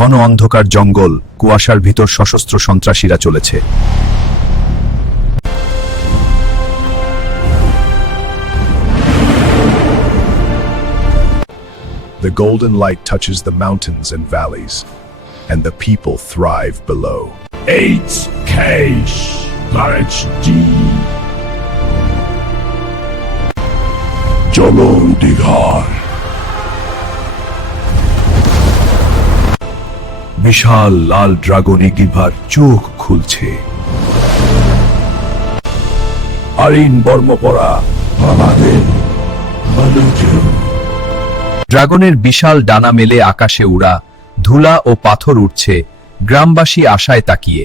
ঘন অন্ধকার জঙ্গল, কুয়াশার ভিতর সশস্ত্র সন্ত্রাসীরা চলেছে। The golden light touches the mountains and valleys, and the people thrive below. 8K HD. চলো দীঘার। বিশাল লাল ড্রাগন এগিভার চোখ খুলছে। আইন বর্মপরা আমাদের ড্রাগনের বিশাল ডানা মেলে আকাশে উড়া, ধুলা ও পাথর উঠছে, গ্রামবাসী আশায় তাকিয়ে।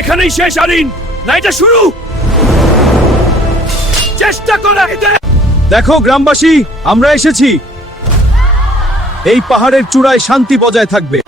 এখানেই শেষ আরিন, না এটা শুরু। চেষ্টা করা। দেখো গ্রামবাসী, আমরা এসেছি। এই পাহাড়ের চূড়ায় শান্তি বজায় থাকবে।